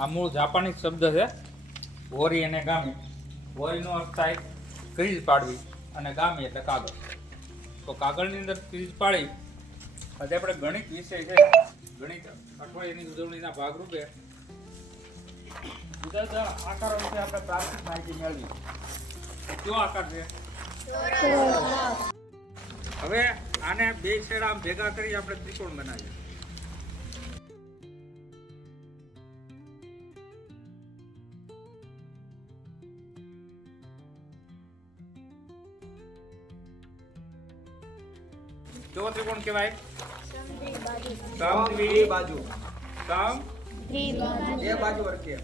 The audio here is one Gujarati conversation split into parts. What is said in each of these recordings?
આ મૂળ જાપાનીઝ શબ્દ છે વોરી અને ગામી. વોરીનો અર્થ થાય ક્રીઝ પાડવી અને ગામી એટલે કાગળ. તો કાગળની અંદર ક્રીઝ પાડી આજે આપણે ગણિત વિષય છે, ગણિત અઠવાડિયાની ઉજવણીના ભાગરૂપે જુદા જુદા આકારો વિશે આપણે પ્રાથમિક માહિતી મેળવી. કયો આકાર છે? હવે આને બે છેડા આમ ભેગા કરી આપણે ત્રિકોણ બનાવીએ. જો ત્રિકોણ કહેવાય સમદ્વિ બાજુ. બે બાજુ વચ્ચે.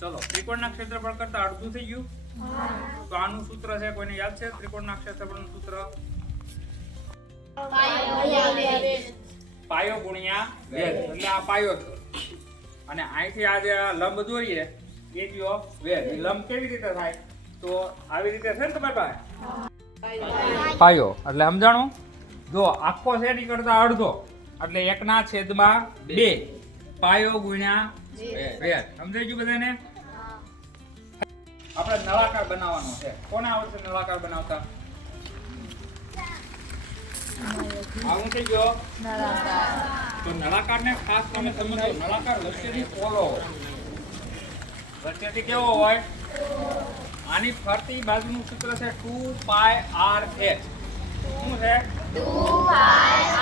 ચલો, ત્રિકોણના ક્ષેત્રફળ કરતા અડધું થઈ ગયું. તો આનું સૂત્ર છે, કોઈને યાદ છે ત્રિકોણના ક્ષેત્રફળનું સૂત્ર? પાયો ગુણ્યા વેધ. એટલે આ પાયો છે અને અહીંથી આ જે લંબ દોરીએ એ કયો વેધ. લંબ કેવી રીતે થાય? તો આવી રીતે છે ને તમારી પાસે પાયો. એટલે સમજાણું? જો આખો છે એની કરતા અડધો એટલે 1/2 પાયો ગુણ્યા વેધ. સમજાઈ ગયું બધાને? આપણે નળાકાર બનાવવાનો છે. કોને આવડશે નળાકાર બનાવતા? આવું થઈ ગયો નળાકાર. તો નળાકારને ખાસ તમે સમજો. નળાકાર વચ્ચેથી પોલો, વચ્ચેથી કેવો હોય? આની ફરતી બાજુનું સૂત્ર છે 2πr(h). શું છે? 2πr(h).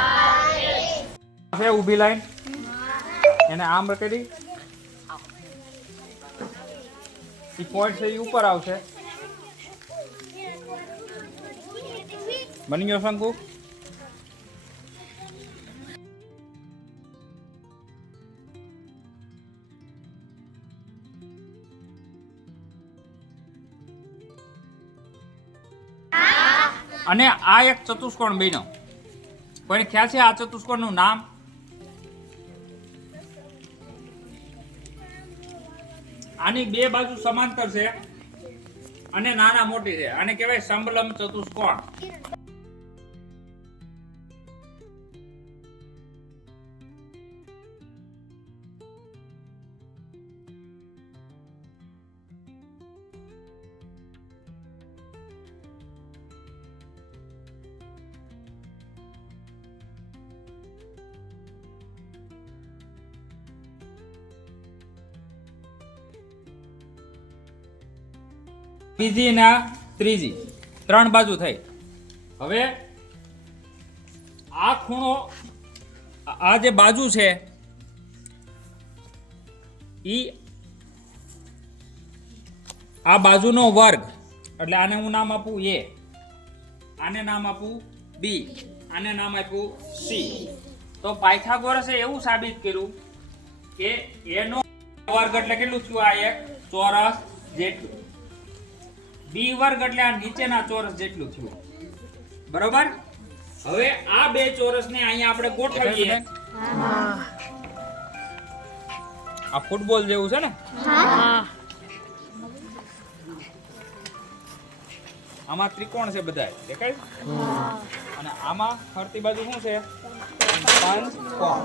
છે ઊભી લાઈન, એને આમ કરી ઈ પોઈન્ટ છે ઈ ઉપર આવશે. બની ગયો શંકુ? અને આ એક ચતુષ્કોણ બન્યો. કોઈને ખ્યાલ છે આ ચતુષ્કોણનું નામ? આની બે બાજુ સમાંતર છે અને નાના મોટી છે. આને કહેવાય સમલંબ ચતુષ્કોણ. બીજી ના ત્રીજી, 3 બાજુ થઈ. હવે આ ખૂણો, આ જે બાજુ છે ઈ આ બાજુનો વર્ગ. એટલે આને હું નામ આપું a, આને નામ આપું b, આને નામ આપું c. તો પાયથાગોરસે એવું સાબિત કર્યું કે a નો વર્ગ એટલે કેટલું થયું? આ એક ચોરસ જેટલું. b વર્ગ એટલે આ નીચેના ચોરસ જેટલું થયું. બરોબર? હવે આ બે ચોરસને અહીંયા આપણે ગોઠવીએ. આ ફૂટબોલ જેવું છે ને? આમાં ત્રિકોણ છે બધાય, દેખાય? અને આમાં ફરતી બાજુ શું છે? પંચકોણ.